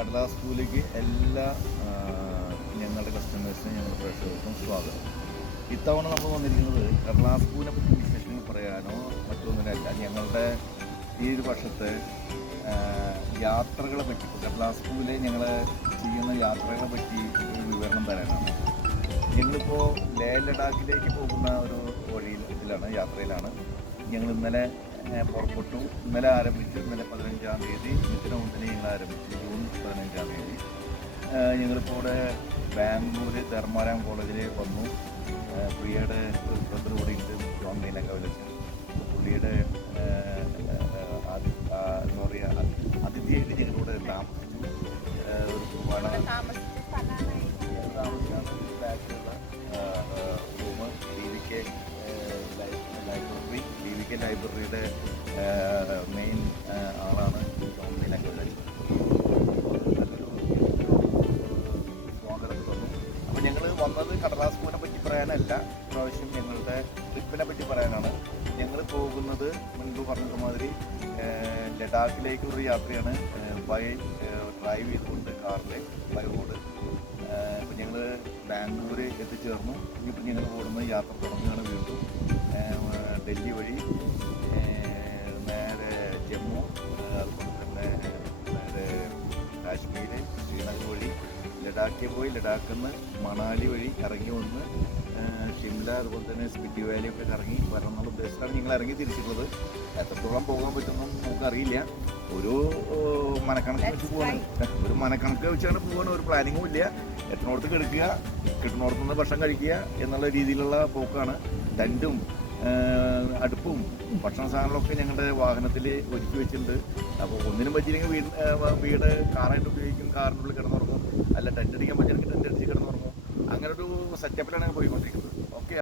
കടലാസ് പൂവിലേക്ക് എല്ലാ ഞങ്ങളുടെ കസ്റ്റമേഴ്സിനും ഞങ്ങളുടെ പ്രേക്ഷകർക്കും സ്വാഗതം. ഇത്തവണ നമ്മൾ വന്നിരിക്കുന്നത് കടലാസ് പൂവിനെ പറ്റി വിശേഷങ്ങൾ പറയാനോ മറ്റൊന്നിനല്ല, ഞങ്ങളുടെ ഈ ഒരു വർഷത്തെ യാത്രകളെ പറ്റി, കടലാസ് പൂവിലെ ഞങ്ങൾ ചെയ്യുന്ന യാത്രകളെ പറ്റി ഒരു വിവരണം തരാനാണ്. ഞങ്ങളിപ്പോൾ ലേ ലഡാക്കിലേക്ക് പോകുന്ന ഒരു വഴിയിലാണ്, യാത്രയിലാണ്. ഞങ്ങൾ ഇന്നലെ പുറപ്പെട്ടു. ഇന്നലെ ആരംഭിച്ചു. ഇന്നലെ 15-ാം തീയതി ഇതിന് മുന്നിൽ ഞങ്ങൾ ആരംഭിച്ചു. ജൂൺ 15-ാം തീയതി ഞങ്ങളിപ്പോൾ ഇവിടെ ബാംഗ്ലൂർ ധർമാരാം കോളേജിൽ വന്നു. പ്രിയയുടെ ഒരു ബ്രദർ കൂടി ഉണ്ട്, ജോൺ നീലങ്കവലച്ചൻ. പുള്ളിയുടെ എന്താ പറയുക, അതിഥിയായിട്ട് ഞങ്ങളിവിടെ താമസിച്ചു. ഒരു കുർബാന താമസിച്ചാണ് ബാക്കിലുള്ള റൂം. DVK ലൈബ്രറിയുടെ മെയിൻ ആളാണ് ജോൺ നീലങ്കവലച്ചൻ. നല്ലൊരു സ്വാഗതം തന്നു. അപ്പോൾ ഞങ്ങൾ വന്നത് കടലാസ് പൂവിനെ പറ്റി പറയാനല്ല, പ്രാവശ്യം ഞങ്ങളുടെ ട്രിപ്പിനെ പറ്റി പറയാനാണ്. ഞങ്ങൾ പോകുന്നത് മുൻപ് പറഞ്ഞതുമാതിരി ലഡാക്കിലേക്കൊരു യാത്രയാണ്. ഡ്രൈവ് ചെയ്തുകൊണ്ട് കാറിൽ ബൈ റോഡ്. ഇപ്പം ഞങ്ങൾ ബാംഗ്ലൂർ എത്തിച്ചേർന്നു. ഇനിയിപ്പോൾ ഞങ്ങൾ ഓടുന്ന യാത്ര തുടങ്ങുകയാണ്. വീണ്ടും ഡൽഹി വഴി നേരെ ജമ്മു, അതുപോലെ തന്നെ നേരെ കാശ്മീർ, ശ്രീനഗർ വഴി ലഡാക്കിൽ പോയി ലഡാക്കിൽ നിന്ന് മണാലി വഴി ഇറങ്ങി വന്ന് ഷിംല, അതുപോലെ തന്നെ സ്പിറ്റി വാലിയൊക്കെ ഇറങ്ങി വരണമെന്നുള്ള ഉദ്ദേശത്തിലാണ് ഞങ്ങൾ ഇറങ്ങി തിരിച്ചിട്ടുള്ളത്. എത്രത്തോളം പോകാൻ പറ്റുമെന്നും നമുക്കറിയില്ല. ഒരു മനക്കണക്ക് വെച്ച് പോകണം, ഒരു മനക്കണക്ക് വെച്ചാണ് പോകണം. ഒരു പ്ലാനിങ്ങും ഇല്ല. എത്തുന്നിടത്ത് കിടക്കുക, കിട്ടുന്നിടത്തു നിന്ന് ഭക്ഷണം കഴിക്കുക എന്നുള്ള രീതിയിലുള്ള പോക്കാണ്. ടെൻറ്റും അടുപ്പും ഭക്ഷണ സാധനങ്ങളൊക്കെ ഞങ്ങളുടെ വാഹനത്തിൽ ഒരുക്കി വെച്ചിട്ടുണ്ട്. അപ്പോൾ ഒന്നിനും പറ്റിയില്ലെങ്കിൽ വീട് കാറായിട്ട് ഉപയോഗിക്കും, കാറിൻ്റെ ഉള്ളിൽ കിടന്നുറങ്ങും. അല്ല ടെൻ്റ് അടിക്കാൻ പറ്റിയെങ്കിൽ ടെൻ്റ് അടിച്ച് കിടന്നുറങ്ങും. അങ്ങനെ ഒരു സെറ്റപ്പിലാണ് പോയിക്കൊണ്ടിരിക്കുന്നത്. ഓക്കെ.